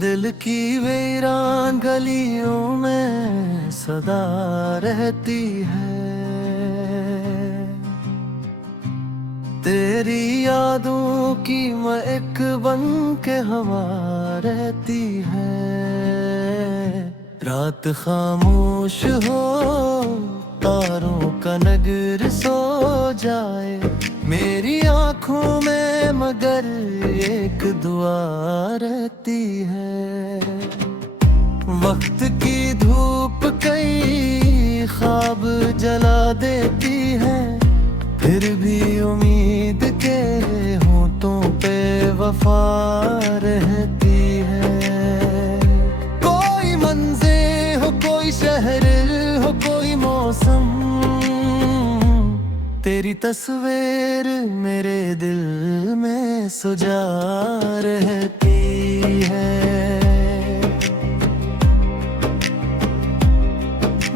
दिल की वीरान गलियों में सदा रहती है। तेरी यादों की महक बन के हवा रहती है। रात खामोश हो, तारों का नगर सो जाए, मेरी आंखों में मगर एक दुआ रहती है। वक्त की धूप कई ख्वाब जला देती है, फिर भी उम्मीद के होठों पे वफा रहती है। कोई मंज़िल हो, कोई शहर हो, कोई मौसम, तेरी तस्वीर मेरे दिल में सुजा रहती है।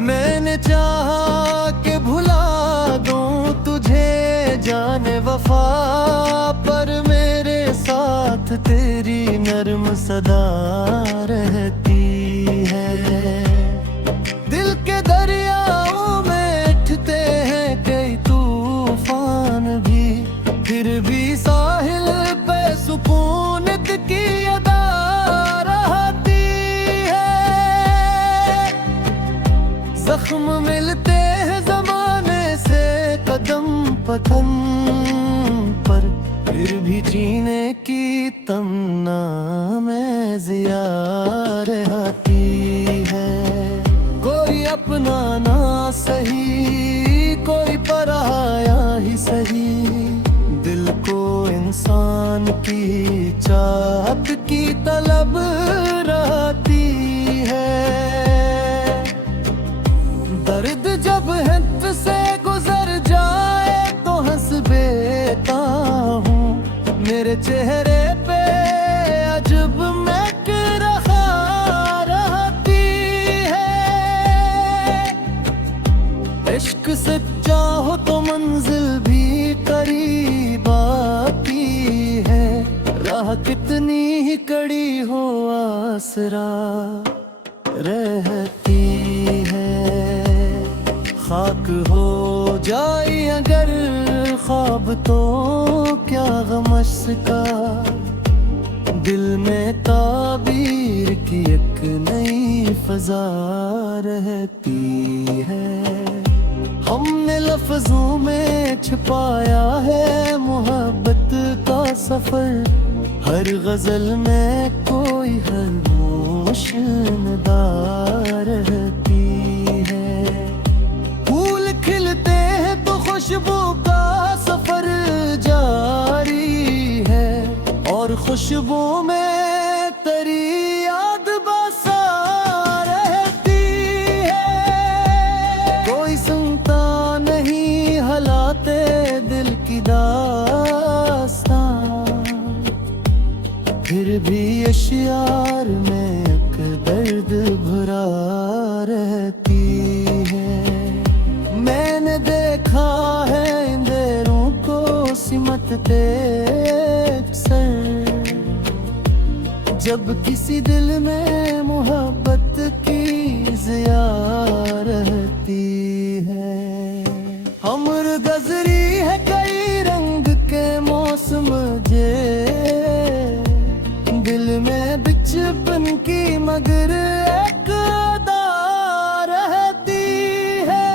मैंने चाहा कि भुला दूं तुझे जाने वफा, पर मेरे साथ तेरी नर्म सदा रहती है। दिल के दरियाओं में उठते हैं कई तूफान भी, फिर भी साहिल पे सुकून की अदा रहती है। जख्म मिलते हैं जमाने से कदम पकड़ पर, फिर भी जीने की तमन्ना में जिया रहती है। कोई अपना ना सही, कोई पराया ही सही, दिल को इंसान की चाहत की तलब रहती है। दर्द जब हित से गुजर जाए तो हंस देता हूँ, मेरे चेहरे पे अजब महक रहती है। इश्क सच्चा हो तो मंजिल भी करीब आती है, राह कितनी ही कड़ी हो आसरा रहती है। खाक हो जाए अगर ख्वाब तो क्या गमश का, दिल में ताबीर की एक नई फजा रहती है। हमने लफ्जों में छिपाया है मोहब्बत का सफर, हर गजल में कोई खामोश नदा रहती है। फूल खिलते हैं तो खुशबू का सफर जारी है, और खुशबू में तेरी याद बसा रहती है। कोई सुनता नहीं हालाते दिल की दास्तां, फिर भी अशियार में एक दर्द भरा रहती है। मैंने देखा है अंधेरों को सिमटते अक्सर, जब किसी दिल में मोहब्बत की ज़िया रहती है। हमर गजरी है कई रंग के मौसम जे, दिल में बिचपन की मगर एक अदा रहती है।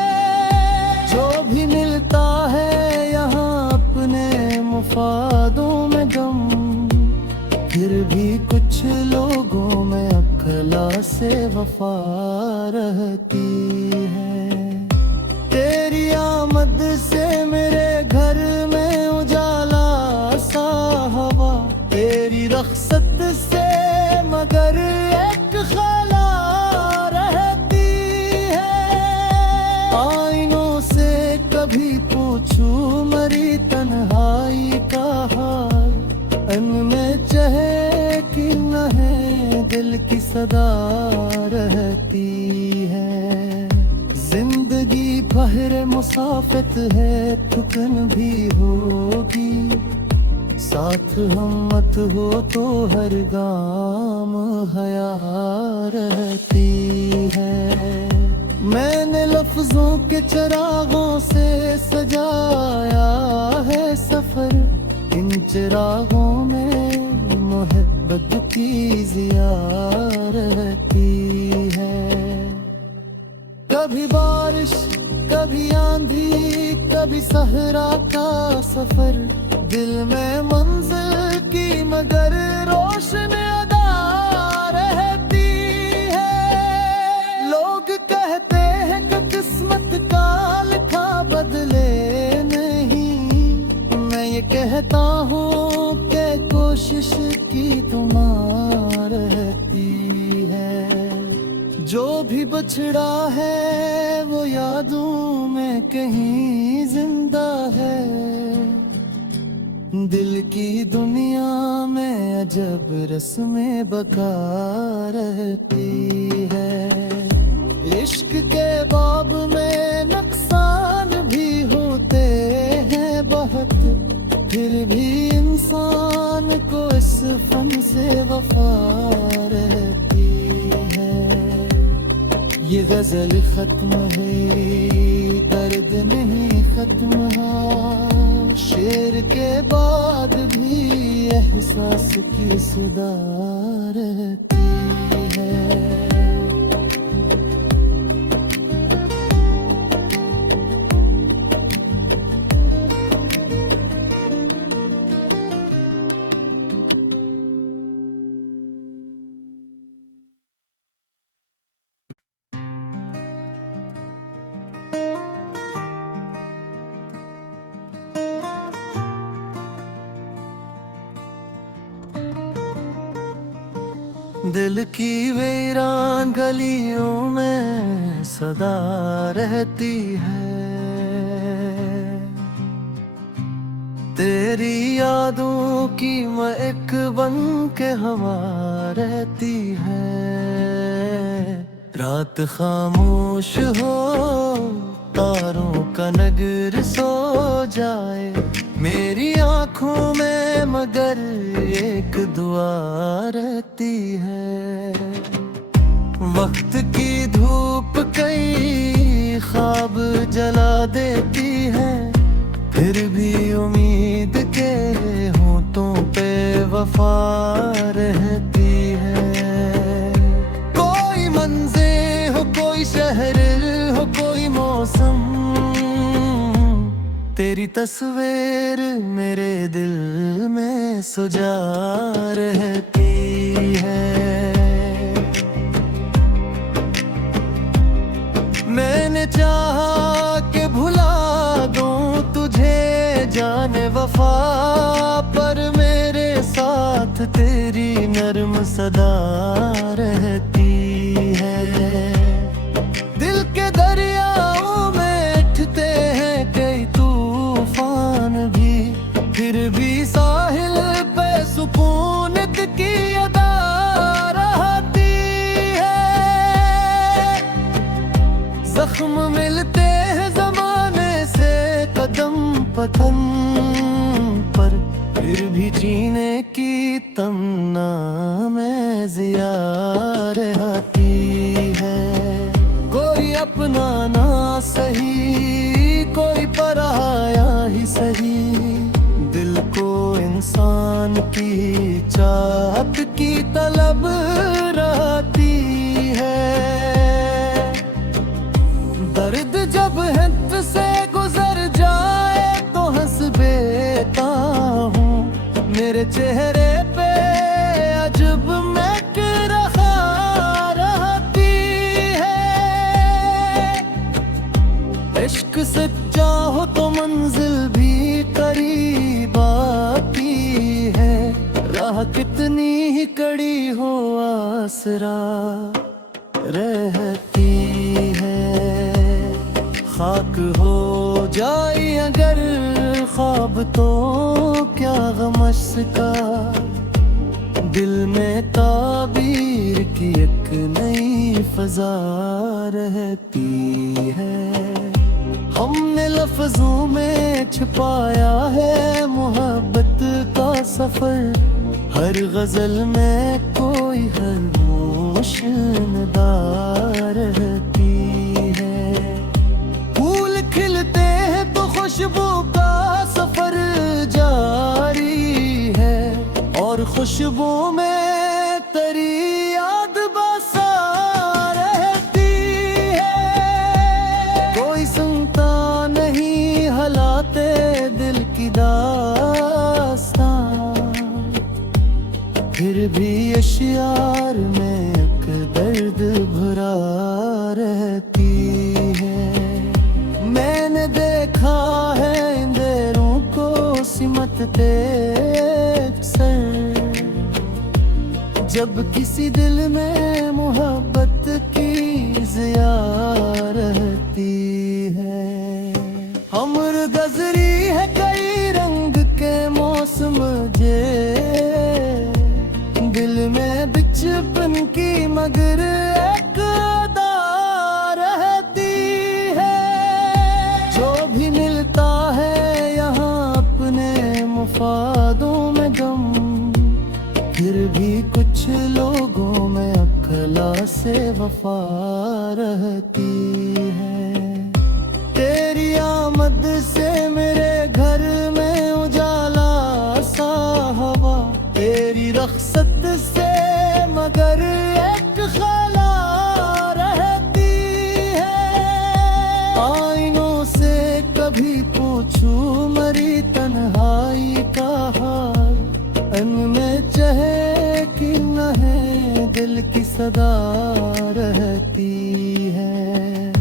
जो भी मिलता है यहाँ अपने मुफादों में गम, फिर भी कुछ लोगों में अखला से वफा रहती है। तेरी आमद से मेरे घर में उजाला सा हवा, तेरी रख्सत से मगर एक खला रहती है। आईनों से कभी पूछूं मरी तन्हाई का हाल, में चाहे कि न है दिल की सदा रहती है। जिंदगी बहर मुसाफिर है, थकन भी होगी, साथ हम मत हो तो हर गाम हया रहती है। मैंने लफ्जों के चरागों से सजाया है सफर, इन चिरागों में मोहब्बत की ज़िया रहती है। कभी बारिश, कभी आंधी, कभी सहरा का सफर, दिल में मंजिल की मगर रोशन अदा रहती है। लोग कहते हैं कि किस्मत का लिखा बदले नहीं, मैं ये कहता हूँ कि कोशिश की तुम्हार रहती है। जो भी बछड़ा है वो यादों में कहीं जिंदा है, दिल की दुनिया में अजब रस्में बका रहती है। इश्क के बाब में नुकसान भी होते हैं बहुत, फिर भी इंसान को इस फन से वफा रहती है। ये गजल खत्म है, दर्द नहीं खत्म है, शेर के बाद भी एहसास की सदा रहती है। दिल की वीरान गलियों में सदा रहती है, तेरी यादों की महक बन के हवा रहती है। रात खामोश हो, तारों का नगर सो जाए, मेरी आँखों में मगर एक दुआ रहती है। वक्त की धूप कई ख्वाब जला देती है, फिर भी उम्मीद के होठों पे वफा रहती है। कोई मंज़िल हो, कोई शहर हो, कोई मौसम, तेरी तस्वीर मेरे दिल में सुजा रहती है। मैंने चाहा कि भुला दूं तुझे जाने वफा, पर मेरे साथ तेरी नर्म सदा रहती है। दिल के दरियाओं में उठते हैं कई तूफान भी, फिर भी साहिल पे सुकून की अदा रहती है। जख्म मिलते हैं जमाने से कदम पतन पर, फिर भी जीने की तमन्ना में जिया रहती है। कोई अपना ना सही, कोई पराया ही सही, दिल को इंसान की चाहत की तलब रहती है। दर्द जब हद से गुजर जाए तो हंस देता हूँ, मेरे चेहरे पे अजब महक रहती है। इश्क सच्चा हो तो मंजिल भी करीब आती है, राह कितनी ही कड़ी हो आसरा रहती है। खाक हो जाए अगर ख्वाब तो क्या गमश का, दिल में ताबीर की एक नई फजा रहती है। हमने लफ्जों में छुपाया है मोहब्बत का सफर, हर गजल में कोई खामोश निदा रहती है। फूल खिलते हैं तो खुशबू का सफर जारी है, और खुशबू में तेरी याद बसा रहती है। कोई सुनता नहीं हालाते दिल की दास्तां, फिर भी अशियार में एक दर्द भरा रहती है। मैंने देखा है अंधेरों को सिमटते अक्सर, जब किसी दिल में मोहब्बत की ज़िया रहती है। हमर गजरी है कई रंग के मौसम जे, दिल में बिचपन की मगर एक अदा रहती है। जो भी मिलता है यहाँ अपने मुफादों में गम, फिर भी कुछ लोगों में अखला से वफा रहती है। तेरी आमद से मेरे घर में उजाला सा हवा, तेरी रख्सत से मगर एक खला रहती है। आईनों से कभी पूछूं मरी तन्हाई का हाल, में चाहे कि न है दिल की सदा रहती है।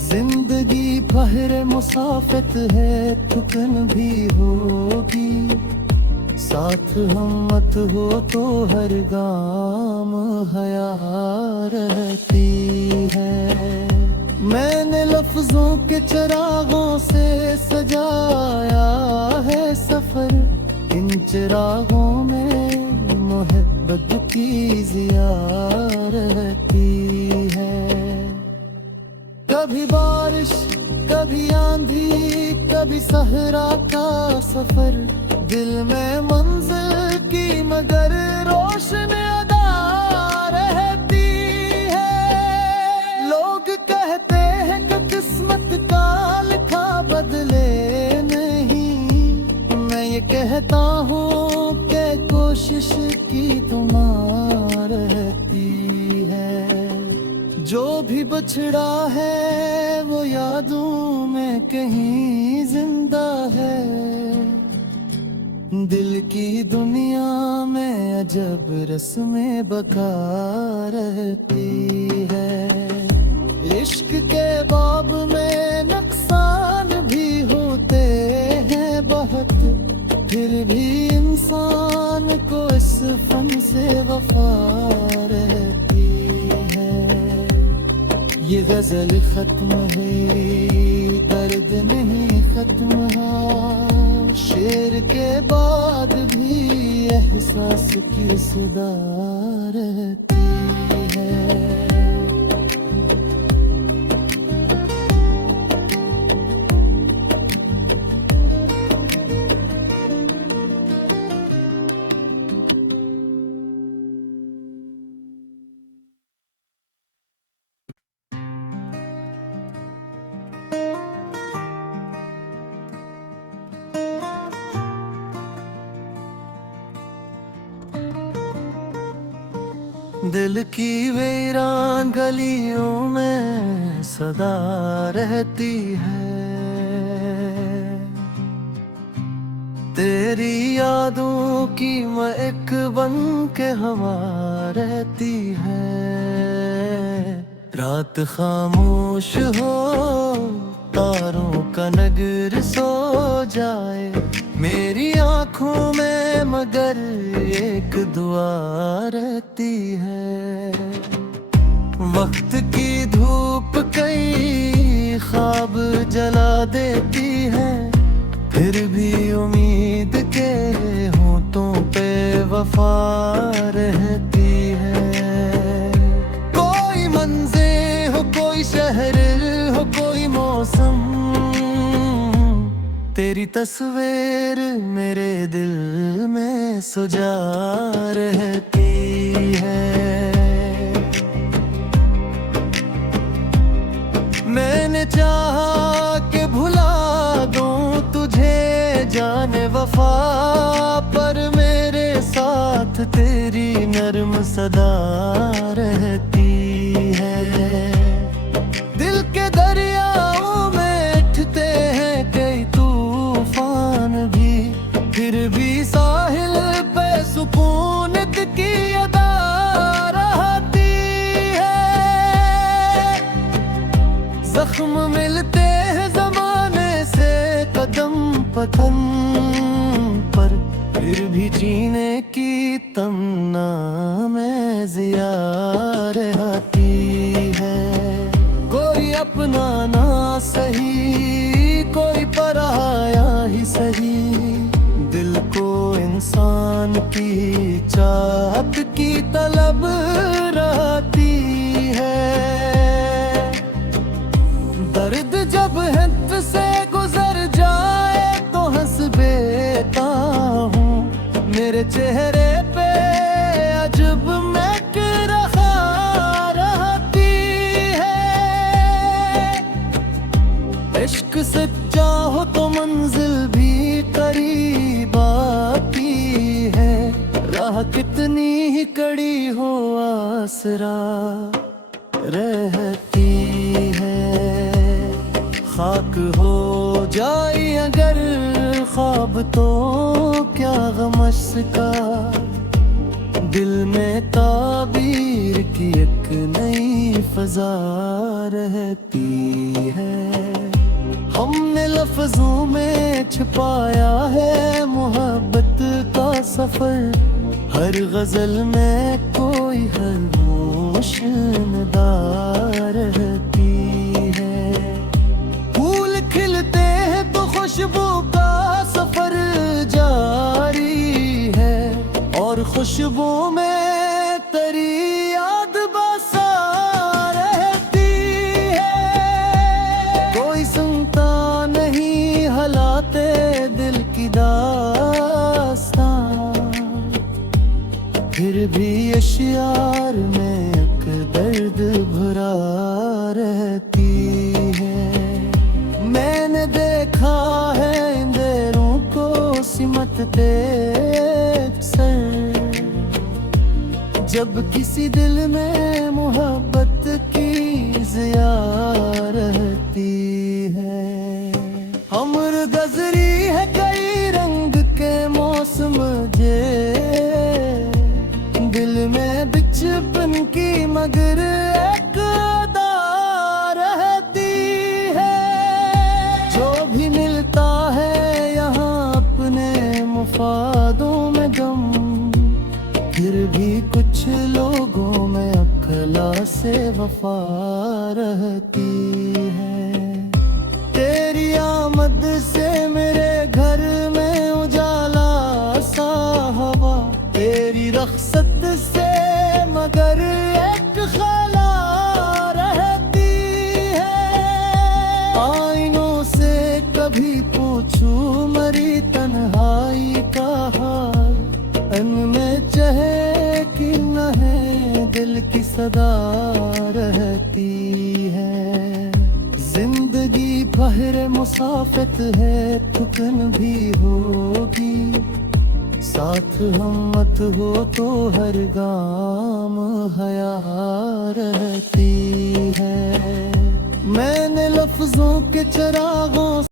जिंदगी फहर मुसाफिर है, थकन भी होगी, साथ हम मत हो तो हर गाम हया रहती है। मैंने लफ्जों के चरागों से सजाया है सफर, इन चिरागों में मोहब्बत की ज़िया रहती है। कभी बारिश, कभी आंधी, कभी सहरा का सफर, दिल में मंजिल की मगर रोशन अदा रहती है। लोग कहते हैं कि किस्मत का लिखा बदले नहीं, मैं ये कहता हूँ कि कोशिश की तुम्हार रहती है। जो भी बछड़ा है वो यादों में कहीं जिंदा है, दिल की दुनिया में अजब रस्में बका रहती है। इश्क के बाब में नुकसान भी होते हैं बहुत, फिर भी इंसान को इस फन से वफा रहती है। ये गजल खत्म है, दर्द नहीं खत्म है, शेर के बाद भी एहसास की सदा रहती है। दिल की वीरान गलियों में सदा रहती है, तेरी यादों की महक बन के हवा रहती है। रात खामोश हो, तारों का नगर सो जाए, मेरी आँखों में मगर एक दुआ रहती है। वक्त की धूप कई ख्वाब जला देती है, फिर भी उम्मीद के होठों पे वफा रहती है। कोई मंज़िल हो, कोई शहर हो, कोई मौसम, तेरी तस्वीर मेरे दिल में सुजा रहती है। मैंने चाहा कि भुला दूं तुझे जाने वफा, पर मेरे साथ तेरी नर्म सदा रहती है। दिल के दरियाओं में उठते हैं कई तूफान भी, फिर भी साहिल पे सुकून की अदा रहती है। जख्म मिलते हैं जमाने से कदम पतन पर, फिर भी जीने की तमन्ना में जिया रहती है। कोई अपना ना सही, कोई पराया ही सही, दिल को इंसान की चाहत की तलब रहती है। दर्द जब हद से गुजर जाए तो हंस देता हूँ, मेरे चेहरे पे अजब महक रहती है। इश्क सच्चा हो तो मंजिल भी करीब आती है, राह कितनी ही कड़ी हो आसरा रहती है। खाक हो जाए अगर ख्वाब तो क्या गमस का, दिल में ताबीर की एक नई फजा रहती है। हमने लफ्जों में छुपाया है मोहब्बत का सफर, हर गजल में कोई खामोश नदा रहती है। फूल खिलते हैं तो खुशबू का सफर जारी है, और खुशबू में तेरी याद बसा रहती है। कोई सुनता नहीं हालाते दिल की दास्तां, फिर भी अशियार में एक दर्द भरा रहती है। मैंने देखा है अंधेरों को सिमटते अक्सर, जब किसी दिल में मोहब्बत की ज़िया रहती है। हमर गजरी है कई रंग के मौसम जे, दिल में बिचपन की मगर एक अदा रहती है। जो भी मिलता है यहाँ अपने मुफादों में गम, फिर भी कुछ लोगों में अखला से वफा रहती है। तेरी आमद से मेरे घर में उजाला सा हवा, तेरी रख्सत से मगर एक खला रहती है। आईनों से कभी पूछूं मरी तन्हाई का हाल, में चाहे कि न है दिल की सदा रहती है। जिंदगी बहरे मुसाफिर है थकन भी होगी, साथ हिम्मत हो तो हर गाम हया रहती है। मैंने लफ्जों के चरागों